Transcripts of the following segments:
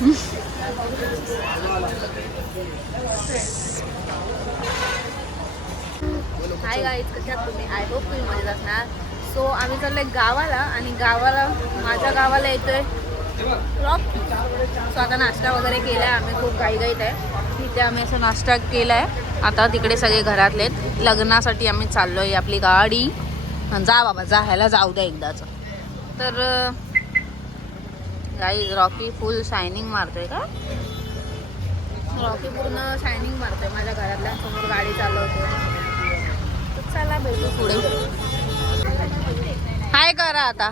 Hi guys, कशा आहात तुम्ही? आय होप तुम्ही मजेत असणार. सो आम्ही चाललोय गावाला आणि माझ्या गावाला येतोय रॉकी. सो आता नाश्ता वगैरे केला आहे आम्ही, खूप घाईघाईत आहे. तिथे आम्ही असं नाश्ता केला आहे. आता तिकडे सगळे घरातले लग्नासाठी आम्ही चाललोय. आपली गाडी जा बाबा जा, ह्याला जाऊ द्या एकदाच. तर गाईज रॉकी फुल शायनिंग मारतोय का? रॉकी पूर्ण शायनिंग मारतोय. माझ्या घरातल्या समोर गाडी चालवतो. तर चला भेटू पुढे. हाय करा आता.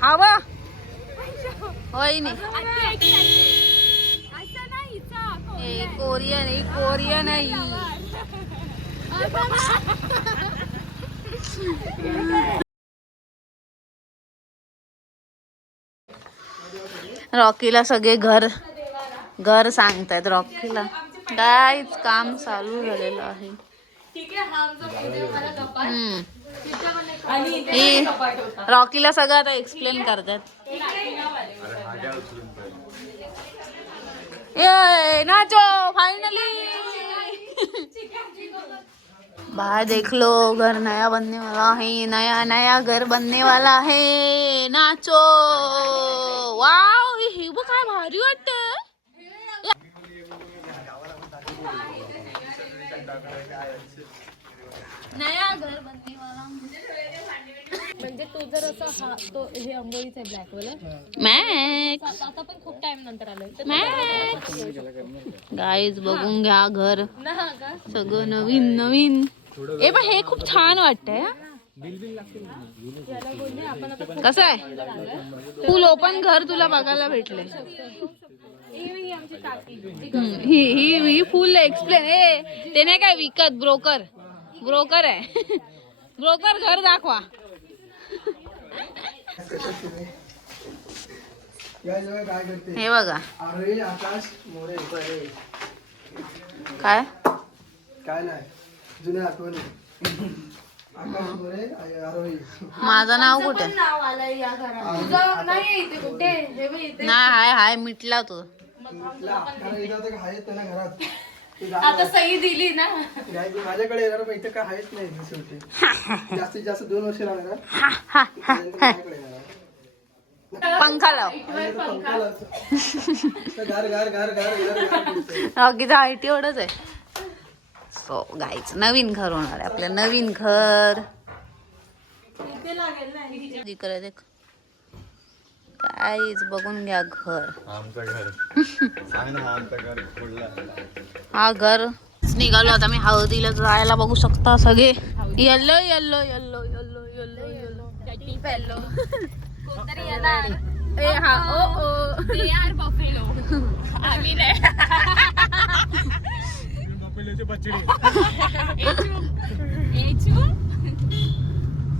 हवा होय नाही. कोरियन ही कोरियन आहे. रॉकीला सगळे घर सांगतायत. रॉकीला काहीच काम चालू झालेलं आहे. रॉकीला सगळं आता एक्सप्लेन करतात. ये नाचो फाइनली. बाहर देख लो, घर नया बनने वाला है. नया घर बनने वाला है. नाचो. वाव, हे बघ काय भारी वाटतं. नया घर बनने वाला म्हणजे तू जर असं हा तो हे अंबोलीचा आहे ब्लॅक वाला मॅक्स. आता पण खूप टाइम नंतर आलोय. मॅक्स गाईज बघून घ्या घर सगळं नवीन. ए बा हे खूप छान वाटतंय. कसं आहे फुल ओपन घर तुला बघायला भेटले. ही फुल एक्सप्लेन. ते नाही काय विकत, ब्रोकर आहे. ब्रोकर घर दाखवा. हे बघा काय नाही जुन्या आठवणी. माझं नाव कुठे? नाही हाय मिटला तो. आता सही दिली ना. माझ्याकडे येणार पण इथे काय आहेच नाही. शेवटी जास्तीत जास्त 2 वर्ष लागणार. पंखा लाव. रॉकीचा हाईट एवढंच आहे. सो गाईच नवीन घर होणार आहे आपलं. नवीन घर देख काहीच बघून घ्या घर. हा घर निघालो आता मी हळदीला जायला. बघू शकता सगळे yellow yellow yellow yellow yellow yellow yellow. कोणतरी येणार. ए हा ओ दे आर बफेलो. आम्ही नाही.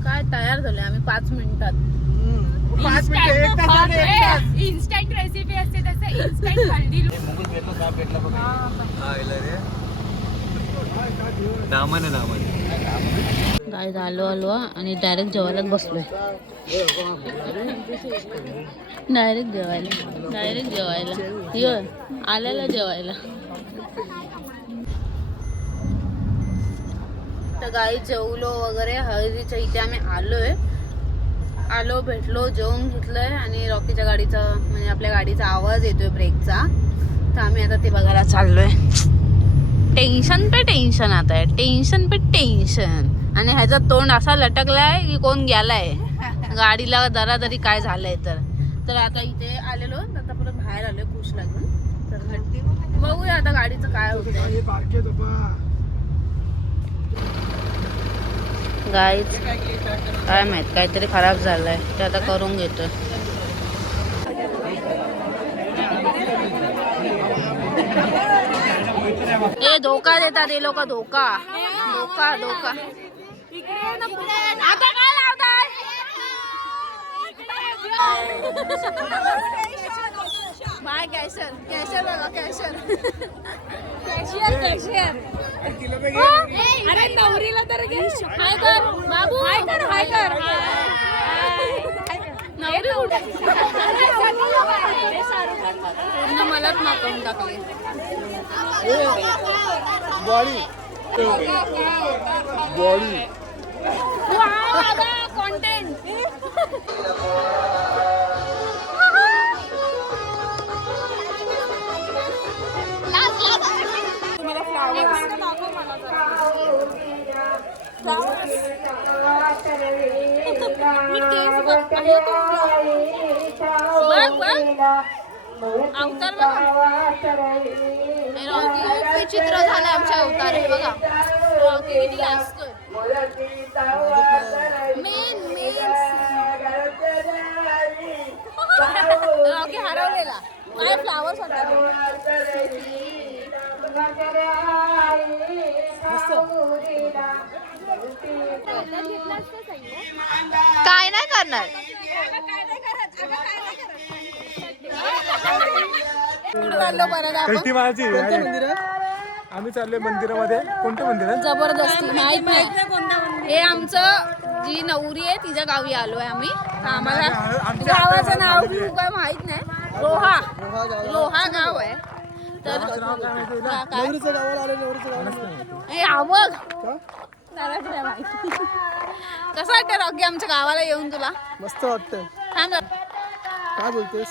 काय तयार झाले आम्ही 5 मिनिटात. इन्स्टंट रेसिपी असते तसं इन्स्टंट हल्दी. काय आलो आणि डायरेक्ट जेवायलाच बसलोय. डायरेक्ट जेवायला आल्याला जेवायला. तर गाई जेवलो वगैरे. हळदीच्या इथे आम्ही आलो भेटलो, जेवून घेतलंय. आणि रॉकीच्या गाडीचा म्हणजे आपल्या गाडीचा आवाज येतोय ब्रेकचा. तर आम्ही आता ते बघायला चाललोय. टेन्शन पे टेन्शन आता आहे. टेन्शन पे टेन्शन. आणि ह्याचा तोंड असा लटकलाय की कोण गेलाय गाडीला दरादरी काय झालंय. तर आता इथे आलेलो. आता परत बाहेर आलोय खुश लागून. तर बघूया आता गाडीचं काय होतंय. गाईच काय माहित काहीतरी खराब झालंय. ते आता करून घेतोय. ए धोका देतात हे लोक. धोका. आता काय लावताय? बाय कॅशर बघा कॅशर. अरे नवरीला तर हाय कर बाबू. हाय कर. पूर्ण मलाच मागवून टाकले. कॉन्टेंट तुम्हाला अवतार विचित्र झालं आमच्या अवतार बघा. किती असतोय रॉकी हरवलेला. काय फ्लावर्स होता काय नाही करणार. आम्ही चाललोय मंदिरामध्ये. कोणत्या मंदिरात? जबरदस्ती माहित नाही. हे आमचं जी नवरी आहे तिच्या गावी आलोय आम्ही. आम्हाला गावाचं नाव काय माहित नाही. रोहा गाव आहे. तर कसं वाटतं रॉकी आमच्या गावाला येऊन तुला? मस्त वाटतंय. सांग काय बोलतेस?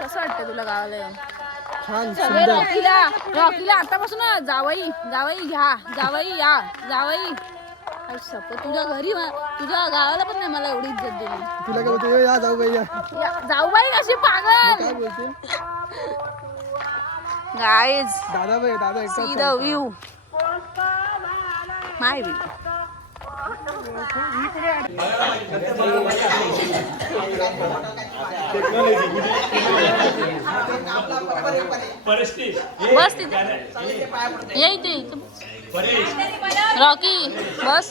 कसं वाटतं तुला गावाला येऊन? छान सगळे रॉकीला आतापासून जावई घ्या, जावई या, जावई. तुझ्या घरी तुझ्या गावाला पण नाही मला एवढी इज्जत दिली. तुला काय बोलते? या जाऊ बाई, या जाऊबाई कशी पागल. काय बोलते? गाईज दादा बाई, दादा see the view my view. बस तिथे ये इथे रॉकी बस.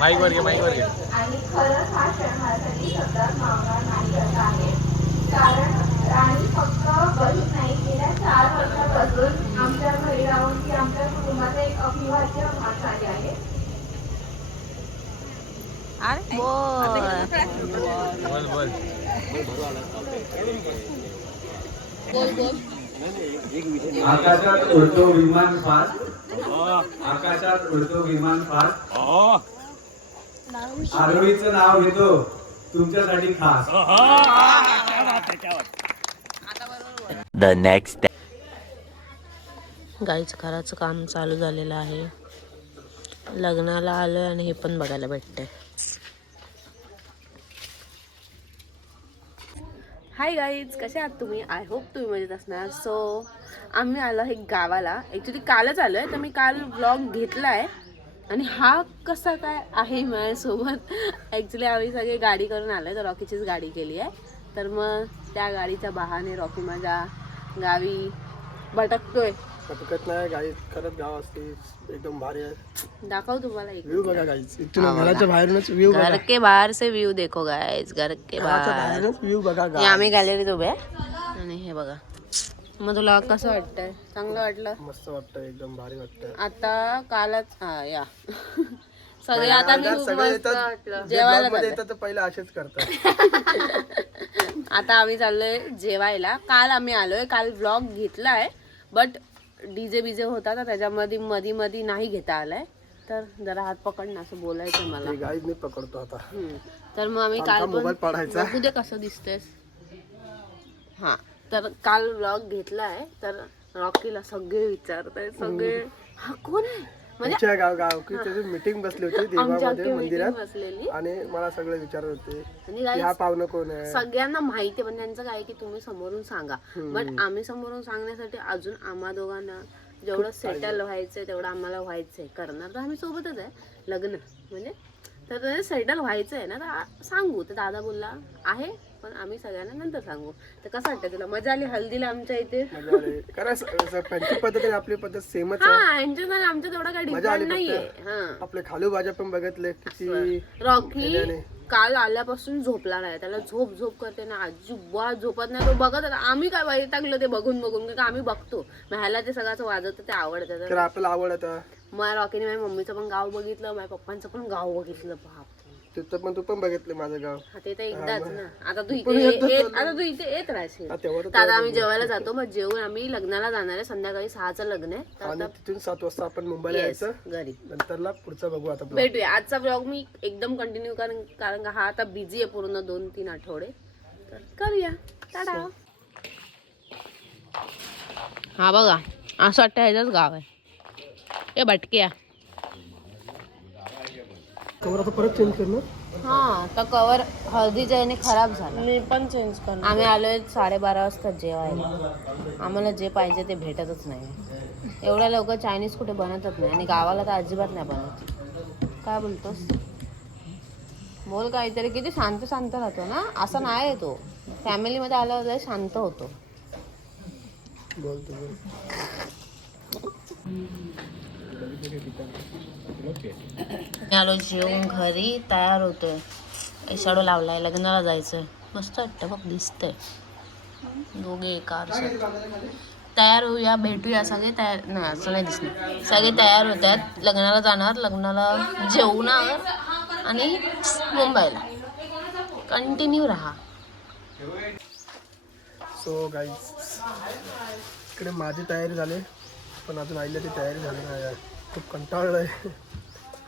माईकवर घे, माईकवर घे. आणि खरंच हा क्षण माझ्यासाठी सतत मावणार नाही असं आहे. कारण राणी फक्त बहीण नाही, गेल्या 4 वर्षापासून आमच्या घरी राहून ती आमच्या कुटुंबाचा एक अविभाज्य भाग झाली आहे. बोल बोल. आकाशात उडतो विमान फास्ट, आकाशात उडतो विमान फास्ट. आरोहीचं नाव घेतो तुमच्यासाठी खास. The next day. गाईचं घराचं काम चालू झालेलं आहे. लग्नाला आलोय आणि हे पण बघायला भेटतंय. हाय गाईज, कसे आहात तुम्ही? आय होप तुम्ही मजेत असणार. सो आम्ही आलो आहे गावाला. ॲक्च्युली कालच आलो आहे. तर मी काल ब्लॉग घेतला आहे. आणि हा कसा काय आहे माझ्यासोबत. ॲक्च्युली आम्ही सगळे गाडी करून आलो आहे. तर रॉकीचीच गाडी केली आहे. तर मग त्या गाडीच्या बहाने रॉकी माझ्या गावी भटकतोय. भटकत नाही गाई. खरंच गाव असते एकदम भारी आहे. दाखव तुम्हाला एक व्ह्यू बघा गाईज. इथून घराच्या बाहेरूनच व्ह्यू बघा. घर के बाहर से व्यू देखो गाइस. घर के घराच्या बाहर. बाहेरूनच व्ह्यू बघा हे गाईज. आम्ही गॅलरीत उभे आहे. आणि हे बघा. मग तुला कसं वाटतंय? चांगलं वाटलं? मस्त वाटतं, एकदम भारी वाटतं. आता कालच या सगळे आता मी सगळे येतात जेवायला मध्ये येतात तर पहिले असेच करतात. आता आम्ही चाललोय जेवायला. काल आम्ही आलोय. काल व्लॉग घेतलाय बट डीजे बीजे होता तर त्याच्यामध्ये मधी नाही घेता आलाय. तर जरा हात पकडणं असं बोलायचं मला. गाईज मी पकडतो आता. तर मग आम्ही काल मोबाईल पडायचा. बघू दे कसं दिसतेस. हा तर काल व्लॉग घेतलाय. तर रॉकीला सगळे विचारताय. सगळे हा कोण आहे म्हणजे गावकी त्याची मीटिंग बसली होती देवामध्ये मंदिरात बसलेली. आणि मला सगळे विचारत होते आणि की हा पाहुणं कोण आहे. सगळ्यांना माहिती आहे पण त्यांचं काय की तुम्ही समोरून सांगा. बट आम्ही समोरून सांगण्यासाठी अजून आम्हा दोघांना जेवढं सेटल व्हायचंय तेवढं आम्हाला व्हायचंय. करणार तर आम्ही सोबतच आहे लग्न म्हणजे. तर सेटल व्हायचं आहे ना तर सांगू. तर दादा बोलला आहे पण आम्ही सगळ्यांना नंतर सांगू. तर कसं वाटतं तुला? मजा आली हल्दीला आमच्या इथे? त्यांची पद्धत आणि आपली पद्धत सेमच आहे. हा यांच्या आमच्या तेवढा काही डिफरंट नाहीये. हा आपले खालू भाज्या पण बघितले किती. रॉकी काल आल्यापासून झोपला नाही. त्याला झोप करते ना अजिबात झोपत नाही. तो बघत होता. आम्ही काय वैतागलो ते बघून कारण आम्ही बघतो. ह्याला ते सगळ्याचं वाजवतं ते आवडतं. तर आपल्याला आवड आता माझ्या रॉकीने माझ्या मम्मीचं पण गाव बघितलं, माझ्या पप्पांचं पण गाव बघितलं. बाप ते तर पण तू पण बघितलं माझं गाव. हा, ते तर एकदाच ना. आता तू इथे येत राहशील. तेवढं तर आता आम्ही जेवायला जातो, मग जेवून आम्ही लग्नाला जाणार आहे. संध्याकाळी 6चं लग्न आहे. तर आणि आता तिथून 7 वाजता आपण मुंबईला यायचं. घरी नंतरला पुढचा बघू आता. भेटूया. आजचा ब्लॉग मी एकदम कंटिन्यू कारण का हा आता बिझी आहे पूर्ण 2-3 आठवडे. तर करूया. टाटा. हा बघा, असं वाटतं ह्याचंच गाव आहे. ए भटक्या. कवर आता परत चेंज कर ना. हा, तर कवर हळदीच्या याने खराब झाला. मी पण चेंज करणार. आम्ही आलोय 12:30 वाजता जेवायला. आम्हाला जे पाहिजे ते भेटतच नाही. एवढ्या लवकर चायनीज कुठे बनतच नाही आणि गावाला तर अजिबात नाही बनत. काय बोलतोस? बोल काहीतरी. किती शांत शांत राहतो ना. असं नाही तो. फॅमिलीमध्ये आल्यावर शांत होतो. बोल तू बोल. आलो जेवून घरी, तयार होतोय. शाडो लावलाय, लग्नाला जायचंय. मस्त वाटतं बघ, दिसतंय. दोघे एका आरशात. तयार होऊया, भेटूया. सगळे तयार नाही, असं नाही दिसणार. सगळे तयार होत आहेत. लग्नाला जाणार, लग्नाला जेवणार आणि मुंबईला. कंटिन्यू राहा. सो गाईज, इकडे माझी तयारी झाली, पण अजून आईला ती तयारी झाली नाही आहे. खूप कंटाळलं आहे.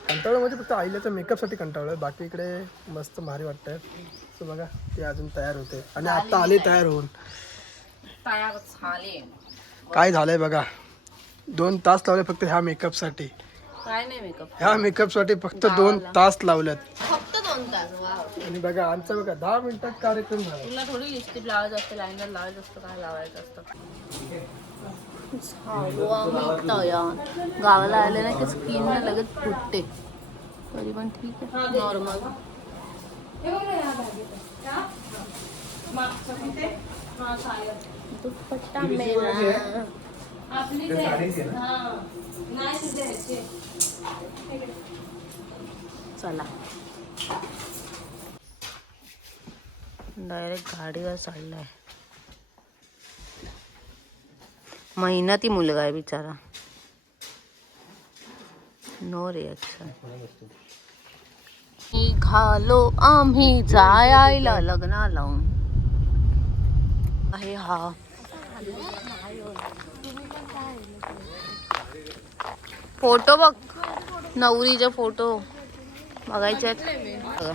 कंटाळलं म्हणजे फक्त आईल्याच्या मेकअपसाठी कंटाळलं आहे. बाकी इकडे मस्त भारी वाटतं आहे. सो बघा, ती अजून तयार होते आणि आता आली तयार होऊन. काय झालंय बघा, 2 तास लावले फक्त ह्या मेकअपसाठी. काय नाही मेकअप. ह्या मेकअपसाठी फक्त 2 तास लावल्यात. फक्त 2 तास. वाव. आणि बघा आमचा बघा 10 मिनिटात कार्यक्रम झाला. तुला थोडी लिपस्टिक लावायचं असतं, लायनर लावायचं असतं, काय लावायचं असतं. गावाला आले ना की स्किन लगेच फुटते. तरी पण ठीक आहे, नॉर्मल. दुपट्टा मेरा. चला डायरेक्ट गाडीवर चाललाय. मेहनती मुलगा आहे बिचारा. No reaction. निघालो आम्ही जायला लग्नाला. आहे हा फोटो बघ, नवरीचे फोटो बघायचे आहेत. बघा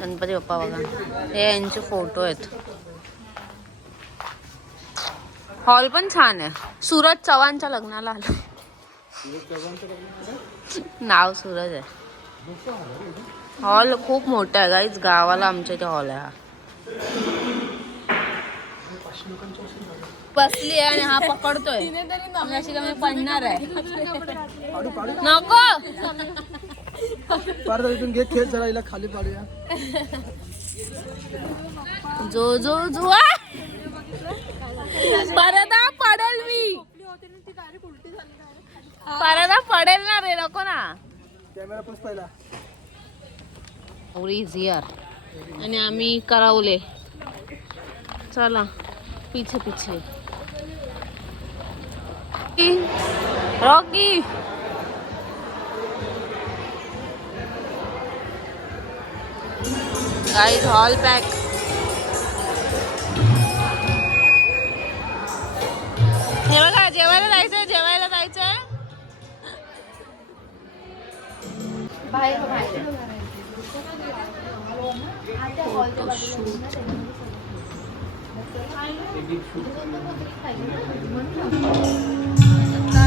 गणपती बाप्पा बघा, हे यांचे फोटो आहेत. हॉल पण छान आहे. सूरज चव्हाणच्या लग्नाला आलो. नाव सूरज आहे. हॉल खूप मोठा आहे गाईज. गावाला आमच्या इथे हॉल आहे. बसली आहे आणि हा पकडतोय. अशी कमी पडणार आहे. नको इथून घे, खेळ जरा हिला खाली पाडूया. जो जो जो परदा पडेल. मी परदा पडेल ना रे. नको ना. कॅमेरा पोस्ट पहिला. आणि आम्ही करावले. चला पीछे पीछे. Rocky guys, hall pack. हे बघा, जेवायला जायचंय. जेवायला जायचंय. बाहेर बाहेर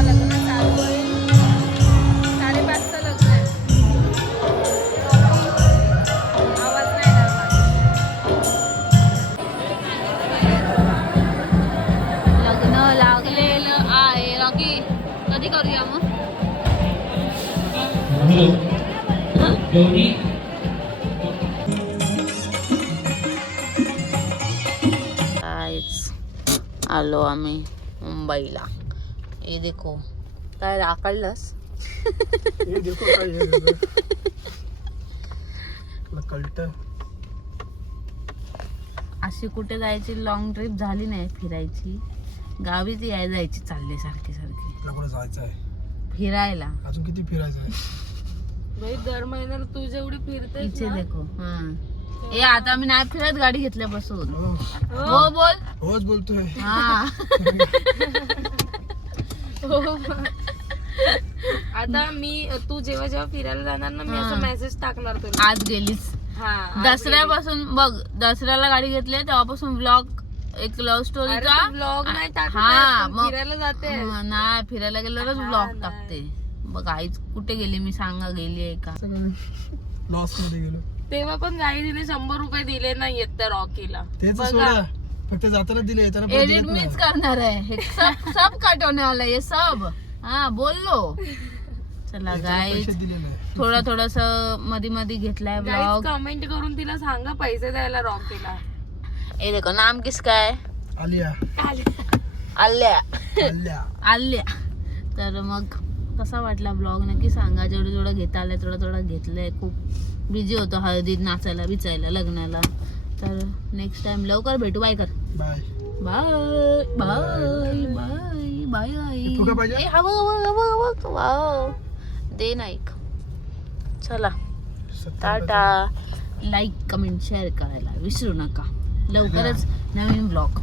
लग्न चालू आहे. 5:30चं लग्न आहे. आवाज नाही लग्न लागलेलं आहे. रॉकी कधी करूया मग? आलो आम्ही मुंबईला. हे देखो, काय राखडलंस? हे देखो काय हे कळतं. अशी कुठे जायची लॉंग ट्रिप झाली नाही फिरायची. गावीच जायची चालली सारखी सारखी. कुठे जायचं आहे? फिरायला अजून किती फिरायचं आहे? भाई दर महिन्याला तू जेवढी फिरते इथे देखो हा ए आता मी नाही फिरत गाडी घेतल्यापासून हो, हो बोल होच बोलतोय. हा आता मी तू जेव्हा जेव्हा फिरायला जाणार ना मी असं मेसेज टाकणार तुला. आज गेलीस हा दसऱ्यापासून बघ दसऱ्याला गाडी घेतली तेव्हापासून ब्लॉग एक लव्ह स्टोरीचा ब्लॉग नाही टाकत हा आहे, पण मग फिरायला जाते. नाही फिरायला गेल्यावरच ब्लॉग टाकते बघ आईच कुठे गेली मी सांगा गेली आहे का लॉस मध्ये गेलो. तेव्हा पण गाईने 100 रुपये दिले नाहीयेत त्या रॉकीला. तेच सोडा, फक्त जाताना दिले येताना परत एडिट दिलेत नाही. मीच करणार आहे हे सब काटवणे वाला ये सब हा बोललो चला गाईज पैसे दिले नाही. थोडा थोडस मधी मधी घेतलाय ब्लॉग कमेंट करून तिला सांगा पैसे द्यायला रॉकीला. ए देखो नाम किसका है आलिया आल्या आलिया आल्या तर मग कसा वाटला ब्लॉग नक्की सांगा जेवढं जेवढं घेता आलंय थोडं घेतलंय खूप बिझी होतो हळदीत नाचायला बिचायला लग्नाला तर नेक्स्ट टाइम लवकर भेटू बाय कर bye. Bye bye bye bye फुगा पाहिजे? ए, हवं वाव दे ना एक चला टाटा लाईक कमेंट शेअर करायला विसरू नका लवकरच नवीन ब्लॉग